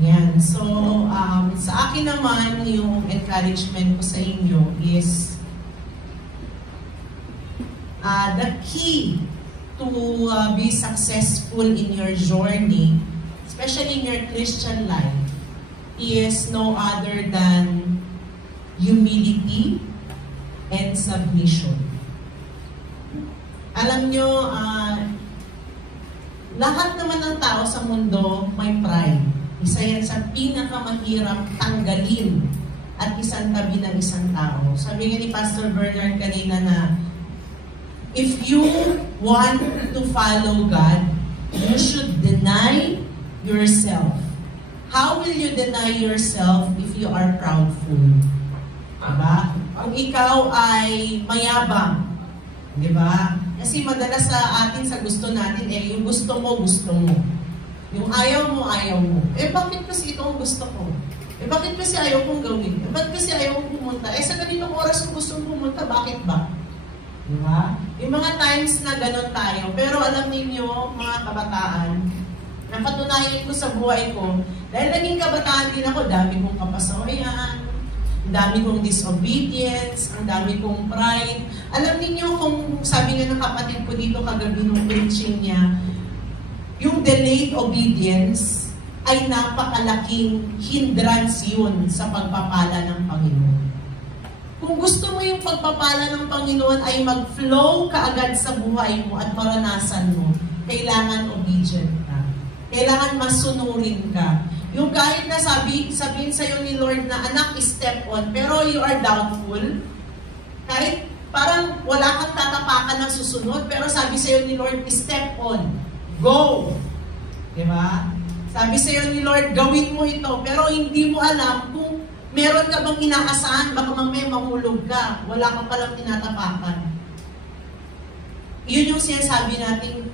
Yan. So, sa akin naman, yung encouragement ko sa inyo is the key to be successful in your journey, especially in your Christian life, is no other than humility and submission. Alam nyo, lahat naman ng tao sa mundo may pride. Isa yan sa pinakamahirap tanggalin at isang tabi ng isang tao. Sabi nga ni Pastor Bernard kanina na, if you want to follow God, you should deny yourself. How will you deny yourself if you are proudful? Diba? Kung ikaw ay mayabang, diba? Kasi madalas sa atin, sa gusto natin, yung gusto mo, gusto mo. Yung ayaw mo, ayaw mo. Bakit kasi ito ang gusto ko? Bakit kasi ayaw kong gawin? Bakit kasi ayaw kong pumunta? Sa ganitong oras ko gusto pumunta, bakit ba? Diba? Yung mga times na ganon tayo. Pero alam niyo mga kabataan, napatunayan ko sa buhay ko, dahil naging kabataan din ako, dami kong kapasawayan, dami kong disobedience, ang dami kong pride. Alam niyo kung sabi nga ng kapatid ko dito kagabi nung preaching niya, yung delayed obedience ay napakalaking hindrance yun sa pagpapala ng Panginoon. Kung gusto mo yung pagpapala ng Panginoon ay mag-flow kaagad sa buhay mo at maranasan mo, kailangan obedient ka. Kailangan masunurin ka. Yung kahit na sabihin sa'yo ni Lord na anak, step on, pero you are doubtful, kahit parang wala kang tatapakan ng susunod, pero sabi sa'yo ni Lord, step on. Go! Diba? Sabi sa'yo ni Lord, gawin mo ito, pero hindi mo alam kung meron ka bang inaasahan, baka mamaya mahulog ka, wala kang palang tinatapakan. Yun yung sinasabi nating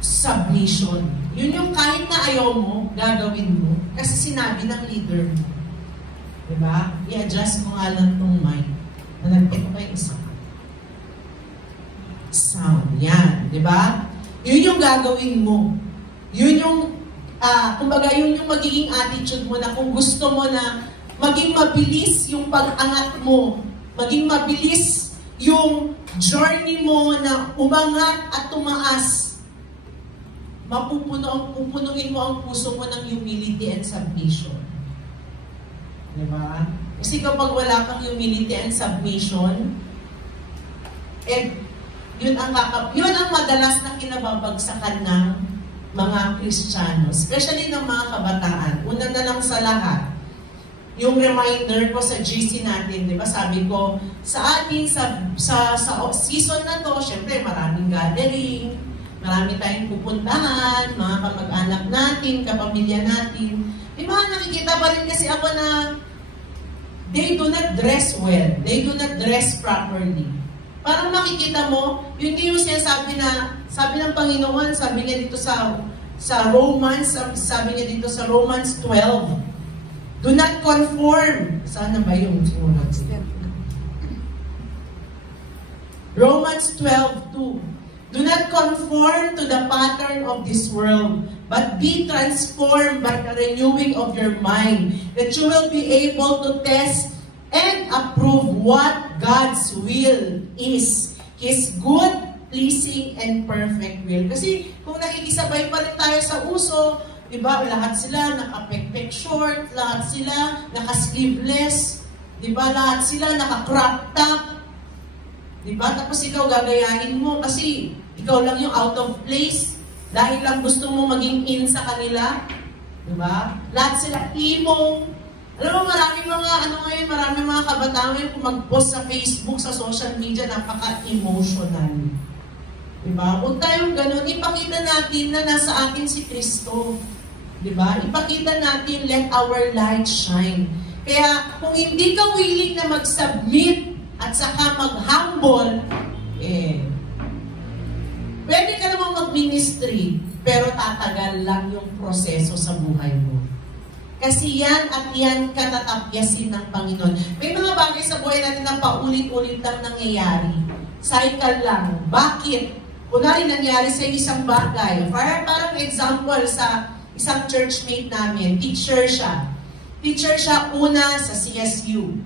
submission. Yun yung kahit na ayaw mo, gagawin mo, kasi sinabi ng leader mo. Diba? I-adjust mo nga lang tong mic. Ito pa yung isa. Sound. Yan. Diba? Yun yung gagawin mo. Yun yung, kumbaga, yun yung magiging attitude mo na kung gusto mo na maging mabilis yung pag-angat mo, maging mabilis yung journey mo na umangat at tumaas, pupunuin mo ang puso mo ng humility and submission. Diba? Kasi kapag wala kang humility and submission, yun ang madalas na kinababagsakan ng mga Kristiyano, especially ng mga kabataan. Una na lang sa lahat, yung reminder ko sa GC natin, di ba? Sabi ko, sa atin, sa season na to, syempre maraming gathering, marami tayong pupuntahan, mga kamag-anak natin, kapamilya natin. Di ba, nakikita pa rin kasi ako na they do not dress well, they do not dress properly. Parang makikita mo, yun yung sinasabi na, sabi ng Panginoon, sabi niya dito sa Romans, sabi niya dito sa Romans 12, do not conform. Sana ba yung Romans 12:2. Do not conform to the pattern of this world, but be transformed by the renewing of your mind, that you will be able to test and approve what God's will is. His good, pleasing, and perfect will. Kasi kung nakikisabay pa rin tayo sa uso, diba, lahat sila naka-pek-pek short, lahat sila naka-sleeveless, diba, lahat sila naka-crop top, diba, tapos ikaw gagayahin mo kasi ikaw lang yung out of place dahil lang gusto mo maging in sa kanila, diba, lahat sila emo. Alam mo, maraming mga kabataan ngayon kung mag-post sa Facebook, sa social media, napaka-emotional. Diba? Huwag tayong ganun. Ipakita natin na nasa atin si Kristo. Diba? Ipakita natin, let our light shine. Kaya, kung hindi ka willing na mag-submit at saka mag-humble, pwede ka naman mag-ministry, pero tatagal lang yung proseso sa buhay mo. Kasi yan at yan katatapyasin ng Panginoon. May mga bagay sa buhay natin na paulit-ulit lang nangyayari. Cycle lang. Bakit? Kunwari nangyari sa isang bagay. Parang example isang churchmate namin, teacher siya. Teacher siya una sa CSU.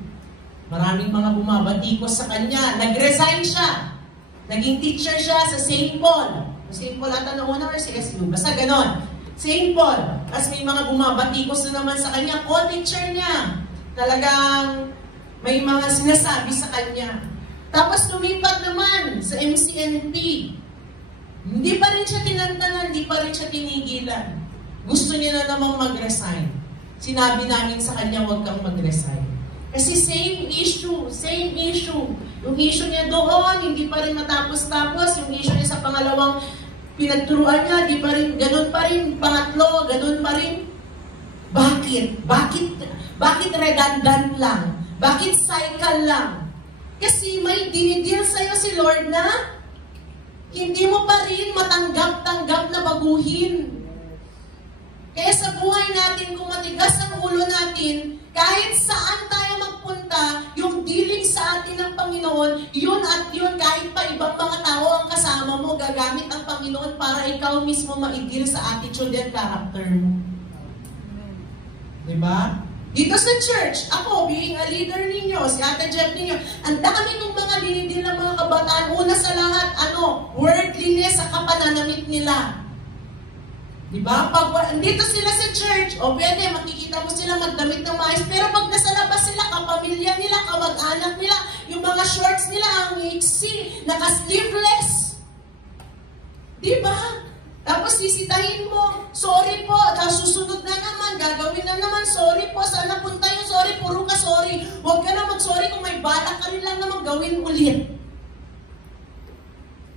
Maraming mga bumabatikos sa kanya. Nag-resign siya. Naging teacher siya sa St. Paul. St. Paul ata na una or CSU. Basta ganon. St. Paul. Tapos may mga bumabatikos na naman sa kanya. Co-teacher niya. Talagang may mga sinasabi sa kanya. Tapos lumipat naman sa MCNP. Hindi pa rin siya tinantanan, hindi pa rin siya tinigilan. Gusto niya na namang mag-resign. Sinabi namin sa kanya, huwag kang mag-resign. Kasi same issue. Yung issue niya doon, hindi pa rin matapos-tapos. Yung issue niya sa pangalawang pinagturuan niya, di pa rin, ganun pa rin. Pangatlo, ganun pa rin. Bakit redundant lang? Bakit cycle lang? Kasi may dinidil sa'yo si Lord na hindi mo pa rin matanggap-tanggap na baguhin. Kaya sa buhay natin, kung matigas ang ulo natin, kahit saan tayo magpunta, yung dealing sa atin ng Panginoon, yun at yun, kahit pa ibang mga tao ang kasama mo, gagamit ang Panginoon para ikaw mismo maigil sa attitude and character mo. Diba? Dito sa church, ako, being a leader ninyo, si Ate Jeff ninyo, ang dami ng mga dinidil ng mga kabataan. Una sa lahat, worldliness sa kapananamit nila. Diba? Pag dito sila sa church, pwede, makikita mo sila magdamit ng maayos, pero pag nasa labas sila, kapamilya nila, kamag-anak nila, yung mga shorts nila, ang iksi, naka-sleeveless. Diba? Tapos sisitahin mo, sorry po, tapos susunod na naman, gagawin na naman, sorry po, saan napunta yung sorry, puro ka sorry. Huwag ka na mag-sorry kung may balak ka rin lang naman gawin ulit.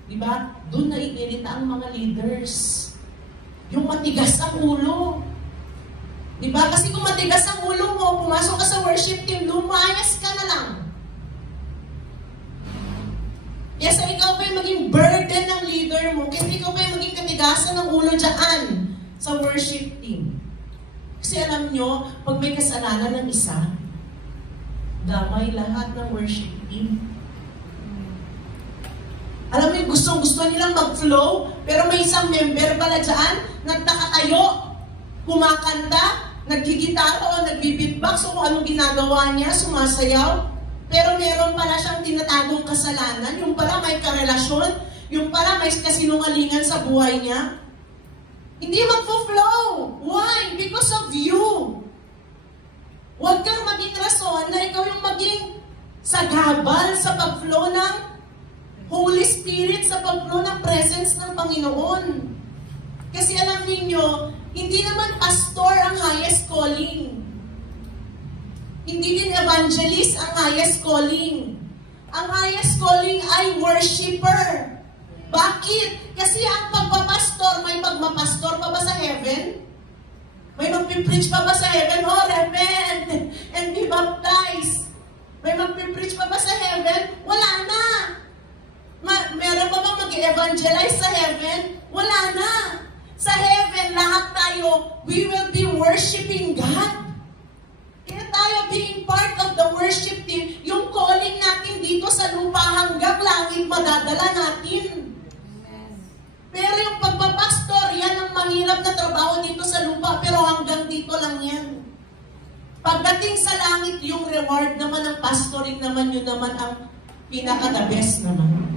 Diba? Doon naiirita ang mga leaders. Yung matigas ang ulo. Diba? Kasi kung matigas ang ulo mo, pumasok ka sa worship team, lumayas ka na lang. Yes, ikaw pa yung maging burden ng leader mo. Kasi ikaw pa yung maging katigasan ng ulo dyan sa worship team. Kasi alam nyo, pag may kasalanan ng isa, damay lahat ng worship team. Alam mo yung gustong-gusto nilang mag-flow, pero may isang member pala dyan, nagtakatayo, kumakanta, nagigitara o nagbi-beatbox o kung anong ginagawa niya, sumasayaw. Pero meron pala siyang tinatagong kasalanan, yung pala may karelasyon, yung pala may kasinungalingan sa buhay niya. Hindi magpo-flow. Why? Because of you. Huwag kang maging rason na ikaw yung maging sagabal sa pag-flow ng Holy Spirit, sa pag-flow ng presence ng Panginoon. Kasi alam niyo, hindi naman pastor ang highest calling. Hindi din evangelist ang highest calling. Ang highest calling ay worshiper. Bakit? Kasi ang pagpapastor, may magmapastor pa ba sa heaven? May magpipreach pa ba sa heaven? Oh, repent and be baptized. May magpipreach pa ba sa heaven? Wala na. Meron pa bang mag-evangelize sa heaven? Wala na. Sa heaven, lahat tayo, we will be worshiping God. Kaya tayo being part of the worship team, yung calling natin dito sa lupa hanggang langit, madadala natin. Pero yung pagpapastor, yan ang mahirap na trabaho dito sa lupa, pero hanggang dito lang yan. Pagdating sa langit, yung reward naman ng pastoring naman, yun naman ang pinaka-the best naman.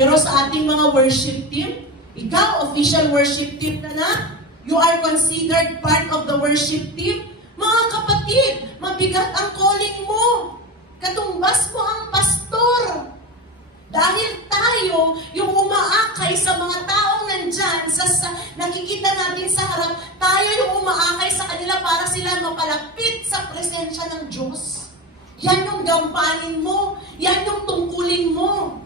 Pero sa ating mga worship team, ikaw, official worship team na, you are considered part of the worship team. Mga kapatid, mabigat ang calling mo. Katumbas mo ang pastor. Dahil tayo, yung umaakay sa mga taong nandyan, nakikita natin sa harap, tayo yung umaakay sa kanila para sila mapalapit sa presensya ng Diyos. Yan yung gampanin mo. Yan yung tungkulin mo.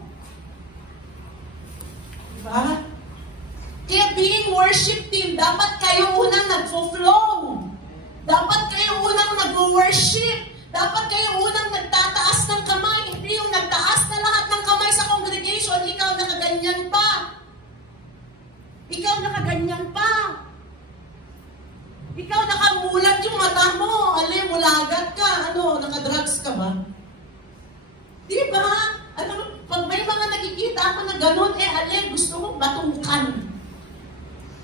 Diba? Kaya being worship team, dapat kayo unang nagfo-flow. Dapat kayo unang nag-worship. Dapat kayo unang nagtataas ng kamay. Hindi yung nagtaas na lahat ng kamay sa congregation, ikaw nakaganyan pa. Ikaw nakaganyan pa. Ikaw nakamulat yung mata mo. Mulagat ka. Nakadrugs ka ba? Di ba? Pag may mga nakikita ako na ganun, gusto mong batukan.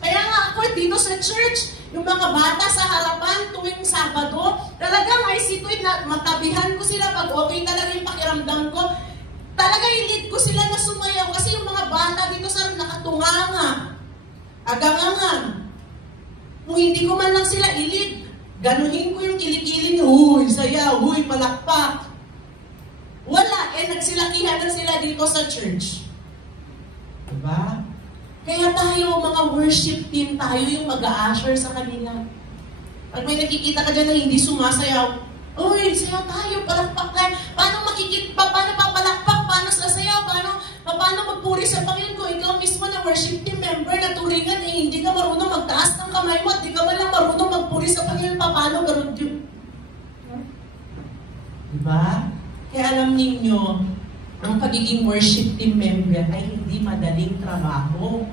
Kaya nga, awkward dito sa church. Yung mga bata sa harapan tuwing Sabado, talagang ay situin na matabihan ko sila pag okay talaga yung pakiramdam ko. Talaga i-lead ko sila na sumayaw kasi yung mga bata dito sa nakatunganga, agangangan. Kung hindi ko man lang sila i-lead, ganuhin ko yung kilikili niyo, huy, sayaw, huy, palakpak. Wala, nagsilakihan na sila dito sa church. Diba? Kaya tayo, mga worship team, tayo yung mag-a-usher sa kanila. Pag may nakikita ka dyan na hindi sumasayaw, uy, sayaw tayo, palakpak tayo. Paano paano papalakpak? Paano sasayaw? Paano magpuri sa Panginoon ko? Ikaw mismo na worship team member na turingan, hindi ka marunong magtaas ng kamay mo at di ka man lang marunong magpuri sa Panginoon. Paano ganun yun? Diba? Kaya alam ninyo, ang pagiging worship team member ay hindi madaling trabaho.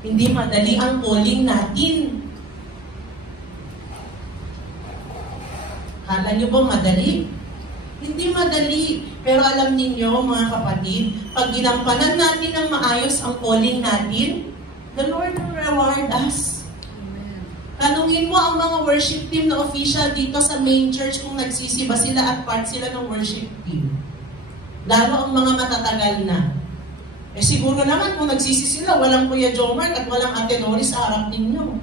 Hindi madali ang calling natin. Kala nyo ba madali? Hindi madali. Pero alam ninyo, mga kapatid, pag ginampanan natin ng maayos ang calling natin, the Lord will reward us. Amen. Tanungin mo ang mga worship team na official dito sa main church kung nagsisiba sila at part sila ng worship team. Lalo ang mga matatagal na. Siguro naman kung nagsisi sila, walang Kuya Jomar at walang Ate Doris sa harap ninyo.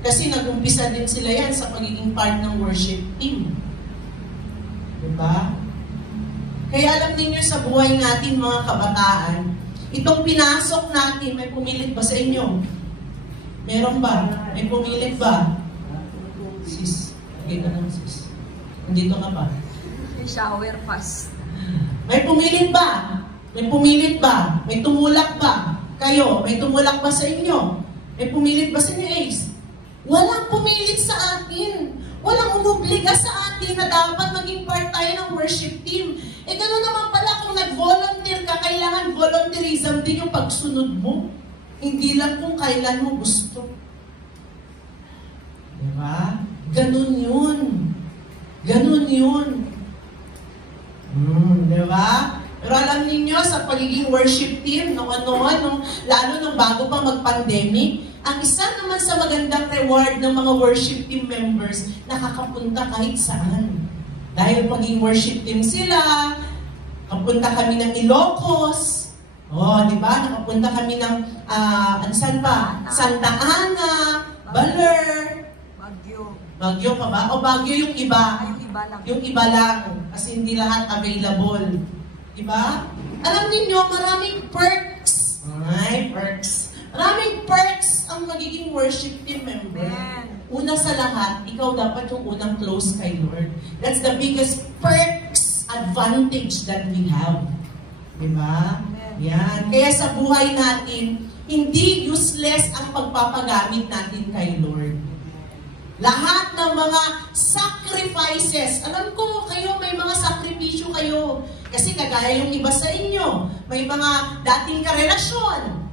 Kasi nag-umpisa din sila yan sa pagiging part ng worship team. Diba? Kaya alam ninyo sa buhay natin mga kabataan, itong pinasok natin, may pumilit ba sa inyo? Meron ba? May pumilit ba? Sis, okay ka lang sis. Nandito ka ba? Shower pass. May pumilit ba? May pumilit ba? May tumulak ba? Kayo, may tumulak ba sa inyo? May pumilit ba sa inyo, Ace? Walang pumilit sa atin. Walang umubliga sa atin na dapat maging part tayo ng worship team. Gano'n naman pala kung nag-volunteer ka, kailangan volunteerism din yung pagsunod mo. Hindi lang kung kailan mo gusto. Diba? Ganun yun. Ganun yun. Diba? Pero alam niyo sa pagiging worship team, noon, lalo nung bago pa mag-pandemic, ang isa naman sa magandang reward ng mga worship team members, nakakapunta kahit saan. Dahil pagiging worship team sila, nakapunta kami ng Ilocos, di ba? Nakapunta kami ng, saan ba? Santa Ana, Baler, Baguio pa ba? O Baguio yung iba? Yung iba lang. Yung iba lang. Kasi hindi lahat available. Diba? Alam niyo maraming perks. Alright, perks. Maraming perks ang magiging worship team member. Amen. Una sa lahat, ikaw dapat yung unang close kay Lord. That's the biggest perks, advantage that we have. Diba? Amen. Yan. Kaya sa buhay natin, hindi useless ang pagpapagamit natin kay Lord. Lahat ng mga sacrifices, alam ko kayo may mga sakripisyo kayo. Kasi kagaya yung iba sa inyo, may mga dating karelasyon.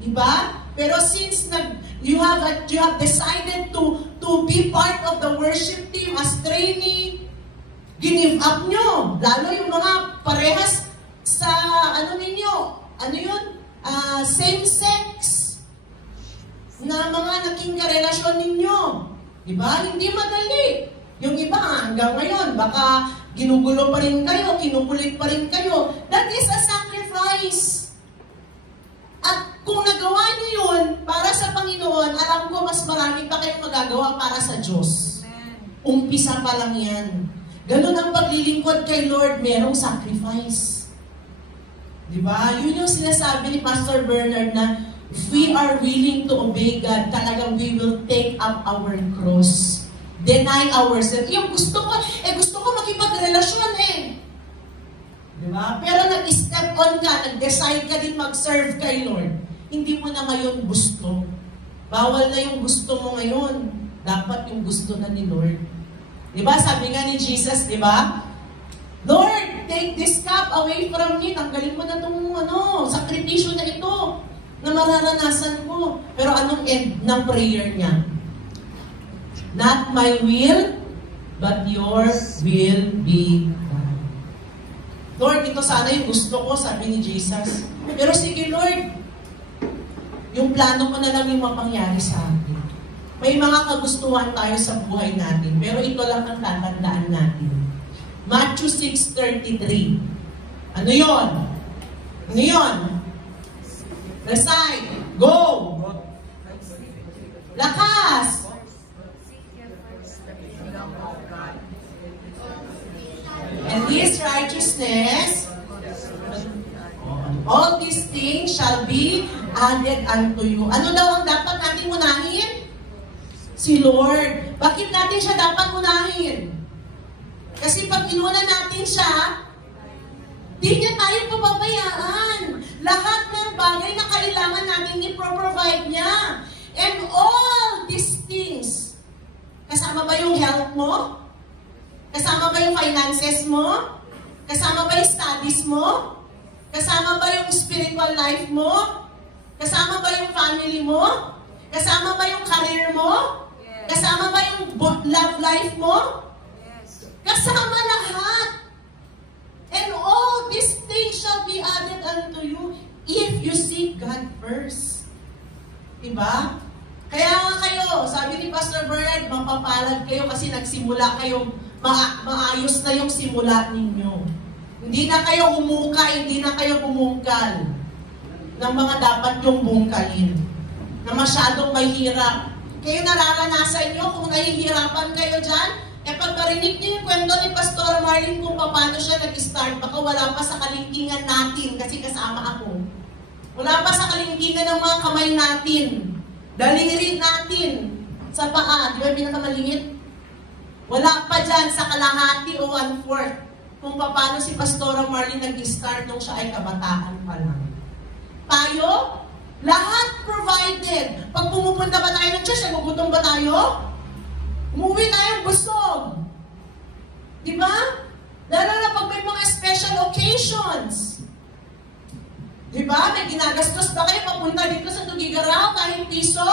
Diba? Pero since you have decided to be part of the worship team as trainee, give up nyo. Lalo yung mga parehas sa same sex na mga naging karelasyon ninyo. Diba? Hindi madali. Yung iba hanggang ngayon, baka ginugulo pa rin kayo, kinukulit pa rin kayo. That is a sacrifice. At kung nagawa niyo yun para sa Panginoon, alam ko mas marami pa kayong magagawa para sa Diyos. Umpisa pa lang yan. Ganun ang paglilingkod kay Lord, merong sacrifice. Diba? Yun yung sinasabi ni Pastor Bernard na if we are willing to obey God, talagang we will take up our cross. Deny ourselves. Yung gusto ko makipagrelasyon Diba? Pero nag-step on ka, nag-decide ka din mag-serve kay Lord. Hindi mo na ngayon gusto. Bawal na yung gusto mo ngayon. Dapat yung gusto na ni Lord. Diba? Sabi nga ni Jesus, diba? Lord, take this cup away from me. Tanggalin mo na itong sakripisyo na ito na mararanasan ko. Pero anong end ng prayer niya? Not my will, but your will be done. Lord, ito sana yung gusto ko, sabi ni Jesus. Pero sige Lord, Yung plano ko na lang yung mapangyari sa akin. May mga kagustuhan tayo sa buhay natin, pero ito lang ang tatandaan natin. Matthew 6:33. Ano yon? Ano yon? Recite. Go! Lakas! And His righteousness, all these things shall be added unto you. Ano daw ang dapat natin unahin? Si Lord. Bakit natin siya dapat unahin? Kasi pag inuna natin siya, di niya tayo pababayaan. Lahat ng bagay na kailangan natin i-provide niya. And all these things, kasama ba yung health mo? Kasama ba yung finances mo? Kasama ba yung studies mo? Kasama ba yung spiritual life mo? Kasama ba yung family mo? Kasama ba yung career mo? Kasama ba yung love life mo? Kasama lahat. And all these things shall be added unto you if you seek God first. Diba? Kaya nga kayo, sabi ni Pastor Bernard, mapapalad kayo kasi nagsimula kayo, maayos na yung simula ninyo. Hindi na kayo humuka, hindi na kayo bumungkal ng mga dapat yung bungkalin. Na masyadong mahirap. Kayo nararanasan nyo kung nahihirapan kayo dyan, pag marinig niyo yung kwento ni Pastor Marlene kung paano siya nag-start, baka wala pa sa kalingkingan natin kasi kasama ako. Wala pa sa kalingkingan ng mga kamay natin. Daliri natin sa paa. Di ba pinakamaliit? Wala pa dyan sa kalahati o 1/4 kung paano si Pastora Marlene nag-start nung siya ay kabataan pa lang. Tayo, lahat provided. Pag pumupunta ba tayo ng church, nagugutom ba tayo? Umuwi tayong busog. Di ba? Lalo na pag may mga special occasions. Di ba? May ginagastos ba kayo papunta dito sa Tugigaraw kahit piso?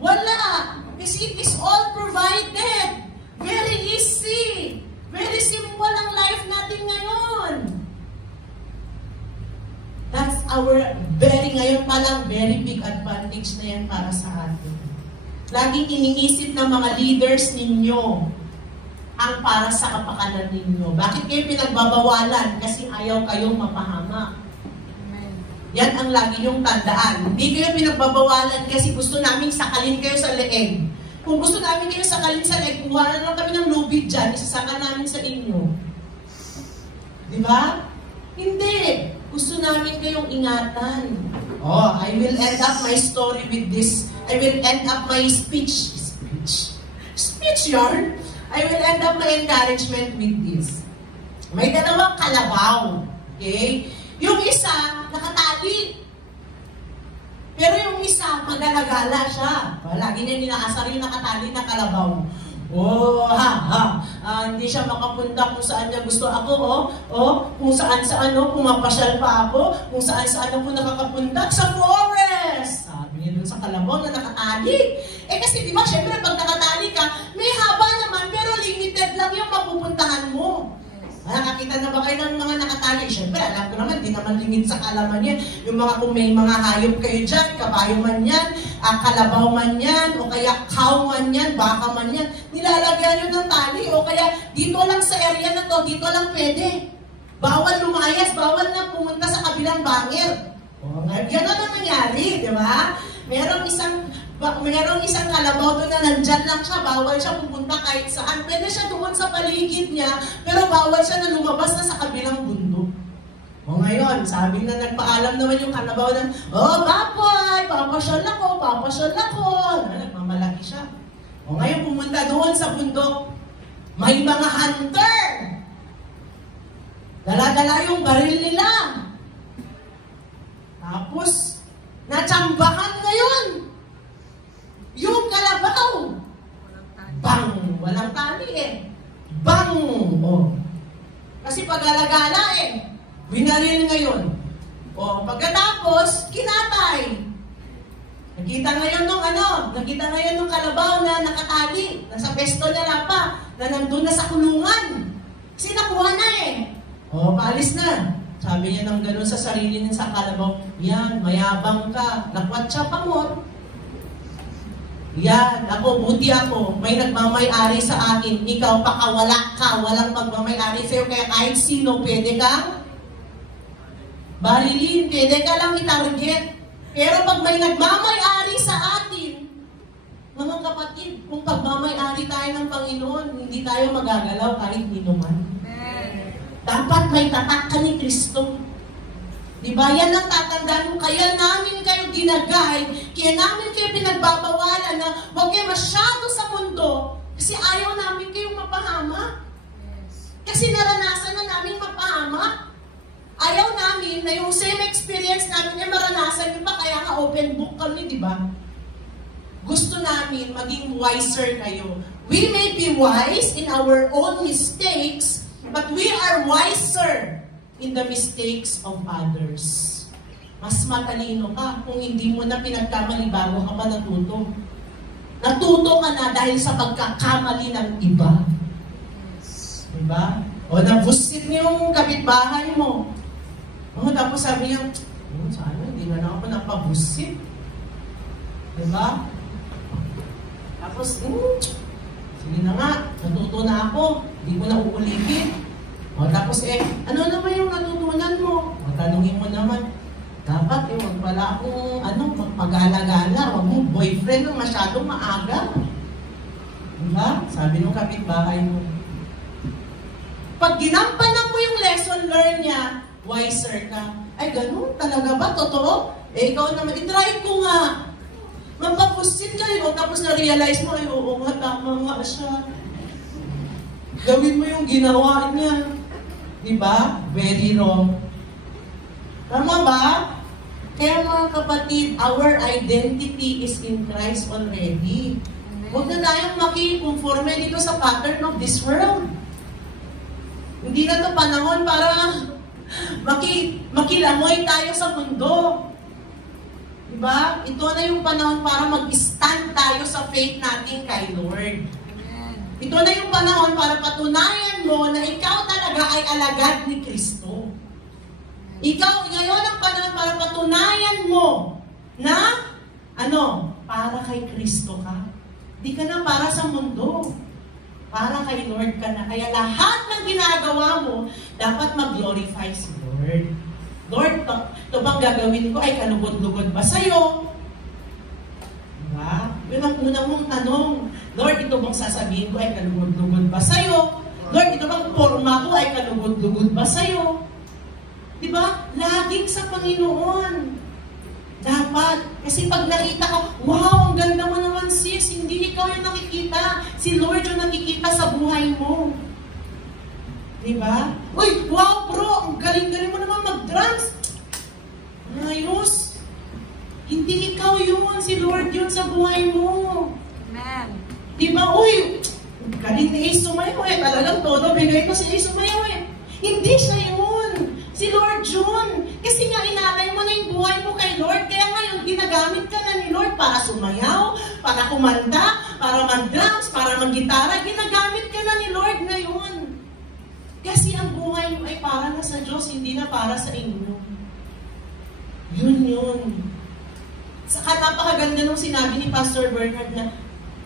Wala. Kasi it is all provided. Very easy. Very simple ang life natin ngayon. That's our ngayon palang very big advantage na yan para sa atin. Laging iniisip ng mga leaders ninyo ang para sa kapakanan ninyo. Bakit kayo pinagbabawalan? Kasi ayaw kayong mapahamak. Yan ang lagi yung tandaan. Hindi kayo pinagbabawalan kasi gusto namin sakalin kayo sa leeg. Kung gusto namin kayo sakalin sa leeg, kuha na lang kami ng lubid dyan, isasaka namin sa inyo. Di ba? Hindi. Gusto namin kayong ingatan. Oh, I will end up my story with this. I will end up my speech yarn. I will end up my encouragement with this. May dalawang kalabaw. Okay? Yung isa, nakatali. Pero yung isa, magalagala siya. Lagi niya ninaasar yung nakatali na kalabaw. Oh, hindi siya makapunta kung saan niya gusto ako, kung saan pumapasyal pa ako, kung saan ako nakakapunta sa forest. Sabi niya dun sa kalabaw na nakatali. Kasi di ba, syempre, pag nakatali ka, may haba naman, pero limited lang yung mapupuntahan mo. Nakakita na ba kayo ng mga nakatali? Siyempre, alam ko naman, di naman limit sa kalaman yan. Yung mga kung may mga hayop kayo dyan, kabayo man yan, kalabaw man yan, o kaya cow man yan, baka man yan, nilalagyan nyo ng tali, o kaya dito lang sa area na to, dito lang pwede. Bawal lumayas, bawal na pumunta sa kabilang bangir. O, yan na nangyari, di ba? Merong isang kalabaw doon na nandyan lang siya, bawal siya pupunta kahit saan. Pwede siya doon sa paligid niya, pero bawal siya na lumabas na sa kabilang bundok. O ngayon, sabi na nagpaalam naman yung kalabaw na, Baboy, papasyal ako. Nagmamalaki siya. O ngayon, pumunta doon sa bundok, may mga hunter. Dala-dala yung baril nila. Tapos, natsambakan ngayon. Yung kalabaw. Bang! Walang tali Bang! O. Kasi pag-alagala binaril ngayon. O, pagkatapos, kinatay. Nakita ngayon nung kalabaw na nakatali. Nasa pesto niya pa. Na nandun na sa kulungan. Kasi nakuha na O, paalis na. Sabi niya ng gano'n sa sarili niya sa kalabaw, yan, mayabang ka, nakwatsa pa mo. Yan, ako, buti ako, may nagmamay-ari sa akin, ikaw pakawala ka, walang magmamay-ari sa'yo, kaya kahit sino, pwede kang barilin, pwede ka lang i-target. Pero pag may nagmamay-ari sa atin, mga kapatid, kung pagmamay-ari tayo ng Panginoon, hindi tayo magagalaw kahit nino man. Dapat may tatak ka ni Kristo. Diba? Yan ang tatandaan mo. Kaya namin kayo ginagay, kaya namin kayo pinagbabawalan na huwag kayo masyado sa mundo kasi ayaw namin kayong mapahama. Kasi naranasan na namin mapahama. Ayaw namin na yung same experience namin yung maranasan nyo pa, kaya nga open book kami, di ba? Gusto namin maging wiser kayo. We may be wise in our own mistakes, but we are wiser in the mistakes of others. Mas matalino ka kung hindi mo na pinagkamali bago ka pa natuto. Natuto ka na dahil sa pagkakamali ng iba. Diba? O nabusit niyo yung kapitbahay mo. O tapos sabi niya, sana hindi na ako napabusit. Diba? Tapos, sige na nga, natuto na ako. Hindi ko na uulitin. O tapos ano naman yung natutunan mo? O tanungin mo naman. Dapat wag pala akong mag-alagala. Wag mo boyfriend ng masyadong maaga. Diba? Sabi ng kapitbahay mo. Pag ginampanan mo yung lesson learned niya, wiser ka. Ay, ganun talaga ba? Totoo? Ikaw naman, itry ko nga. Mapapusin kayo, tapos na-realize mo, ay, oo nga, tama nga siya. Gawin mo yung ginawa niya. Diba? Very wrong. Tama ba? Kaya mga kapatid, our identity is in Christ already. Huwag na tayong makikonforme dito sa pattern of this world. Hindi na ito panahon para makilamoy tayo sa mundo. Diba? Ito na yung panahon para mag-stand tayo sa faith natin kay Lord. Ito na yung panahon para patunayan mo na ikaw talaga ay alagad ni Kristo. Ikaw, ngayon ang panahon para patunayan mo na, para kay Kristo ka. Di ka na para sa mundo. Para kay Lord ka na. Kaya lahat ng ginagawa mo, dapat mag-glorify si Lord. Lord, ito bang gagawin ko ay kalugod-lugod ba sa'yo? Diba? Yun ang unang mong tanong. Lord, ito bang sasabihin ko ay kalugod-lugod ba sa'yo? Lord, ito bang forma ko ay kalugod-lugod ba sa'yo? Diba? Laging sa Panginoon. Dapat. Kasi pag nakita ko, wow, ang ganda mo naman sis, hindi ikaw yung nakikita. Si Lord yung nakikita sa buhay mo. Diba? Uy, wow bro, ang galing-galing mo naman mag-drums. Ayos. Hindi ikaw yun, si Lord yun sa buhay mo. Amen. Diba? Uy, galing ni Ace Sumayo eh. Talagang todo bigay ko si Ace Sumayo eh. Hindi siya yun. Si Lord yun. Kasi nga inalay mo na yung buhay mo kay Lord. Kaya ngayon, ginagamit ka na ni Lord para sumayaw, para kumanta, para mag-drums, para mag-gitara. Ginagamit ka na ni Lord ngayon. Kasi ang buhay mo ay para na sa Diyos, hindi na para sa inyo. Yun. Saka napakaganda nung sinabi ni Pastor Bernard na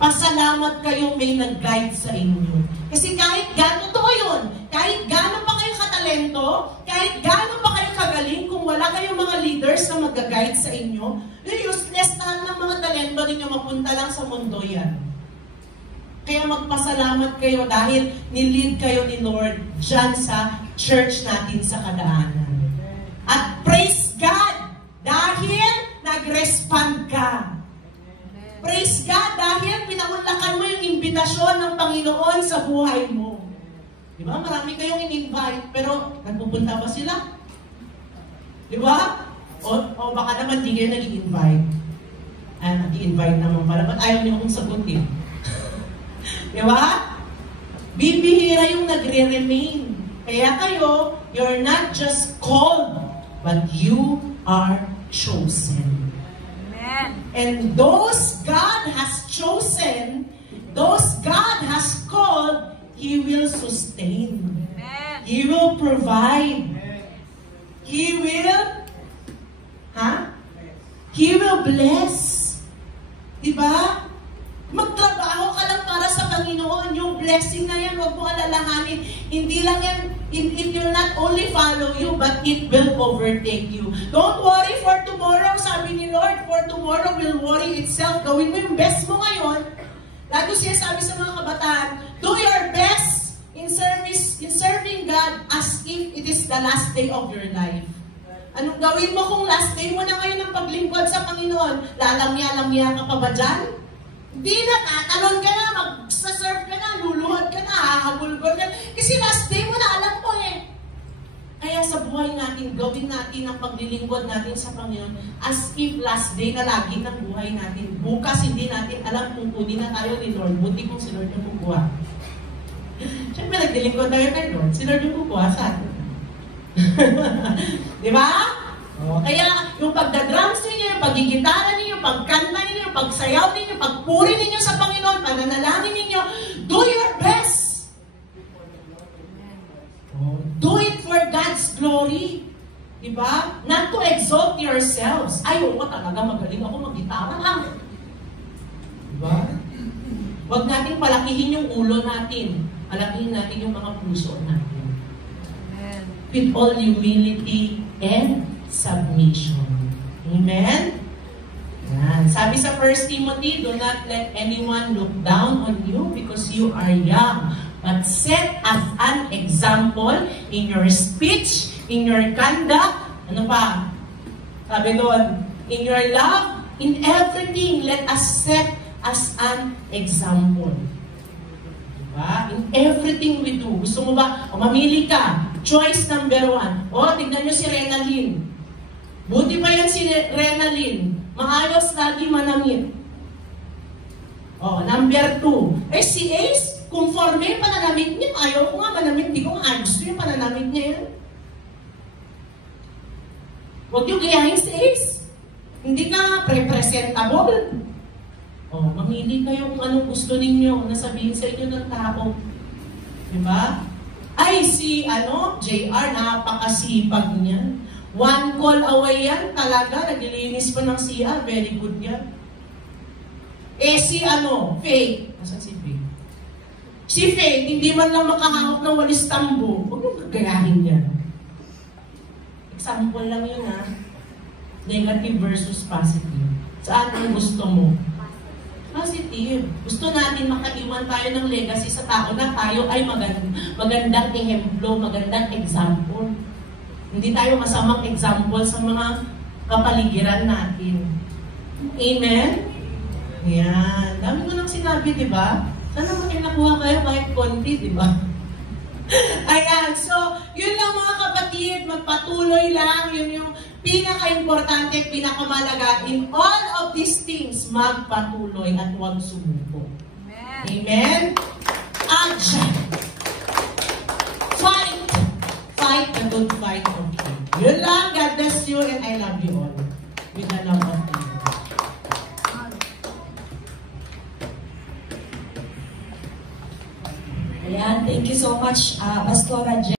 pasalamat kayo may nag-guide sa inyo. Kasi kahit gano'n to yun, kahit gano'n pa kayo katalento, kahit gano'n pa kayo kagaling, kung wala kayong mga leaders na mag-guide sa inyo, useless na ng mga talento ninyo, mapunta lang sa mundo yan. Kaya magpasalamat kayo dahil nilid kayo ni Lord dyan sa church natin sa Kadaanan. At praise God dahil nag-respond ka. Praise God dahil pinaunlakan mo yung imbitasyon ng Panginoon sa buhay mo. Diba? Marami kayong in-invite, pero nagpupunta ba sila? Diba? O baka naman di kayo nag-invite. Nag-invite naman pala. Ba't ayaw niyo kong sagutin? Diba? Bibihira yung nagre-remain. Kaya kayo, you're not just called, but you are chosen. Amen. And those God has chosen, those God has called, He will sustain. Amen. He will provide. He will, He will bless. Diba? Magtrabaho ka lang para sa Panginoon. Yung blessing na yan, huwag mo alalahanin. Hindi lang yan, it will not only follow you, but it will overtake you. Don't worry for tomorrow, sabi ni Lord. For tomorrow will worry itself. Gawin mo yung best mo ngayon. Lalo siya sabi sa mga kabataan, do your best in serving God as if it is the last day of your life. Anong gawin mo kung last day mo na ngayon ng paglingkod sa Panginoon? Lalamya-lamya ka pa ba dyan? Hindi na, tatalon ka na, magsaserve ka na, luluhod ka na, hahabulgol ka na. Kasi last day mo na, alam mo eh. Kaya sa buhay natin, gawin natin ang paglilingkod natin sa Panginoon as if last day na lagi ng buhay natin. Bukas hindi natin alam kung kunin na tayo ni Lord. Buti kung si Lord yung kukuha. Siyempre, naglilingkod tayo kay Lord. Si Lord yung kukuha sa atin. Di ba? Kaya yung pagdadrums ninyo, yung pagigitara ninyo, pagkanta ninyo, pagsayaw ninyo, pagpuri ninyo sa Panginoon, pananalangin ninyo, do your best. Do it for God's glory. Diba? Not to exalt yourselves. Ay, oo talaga, magaling ako mag-gitara lang. Diba? Huwag natin palakihin yung ulo natin. Palakihin natin yung mga puso natin. With all humility and submission. Amen? Yan. Sabi sa 1 Timothy, do not let anyone look down on you because you are young, but set as an example in your speech, in your conduct, ano pa? Sabi doon, in your love, in everything, let us set as an example. Diba? In everything we do. Gusto mo ba, mamili ka, choice number 1. Tignan nyo si Renalyn. Buti pa yan si Renalyn. Maayos, lagi manamit. Number 2. Si Ace, conforme yung pananamit niya. Ayaw ko nga manamit. Di ko nga gusto yung pananamit niya yan. Huwag yung gayahin si Ace. Hindi ka presentable. Mamili kayo kung anong gusto ninyo na sabihin sa inyo ng tao. Diba? Ay, si JR, napakasipag niya. One call away yan, talaga, naglilinis pa ng CR, very good yan. Si Faye, asan si Faye? Si Faye, hindi man lang makahawak ng walis tambo, huwag mong gagayahin yan. Example lang yun negative versus positive. Saan ang gusto mo? Positive. Gusto natin makaiwan tayo ng legacy sa tao na tayo ay magandang ehemplo, magandang example. Hindi tayo masamang example sa mga kapaligiran natin. Amen? Yan. Dami mo nang sinabi, di ba? Sana makinakuha kayo kahit konti, di ba? Ayan. So, yun lang mga kapatid. Magpatuloy lang. Yun yung pinaka-importante, pinakamalaga. In all of these things, magpatuloy at huwag sumuko. Amen? Action! Fight! Fight the good fight of faith. Yun lang. God bless you and I love you all. With the love of God. Ayan, thank you so much, Pastora Jen.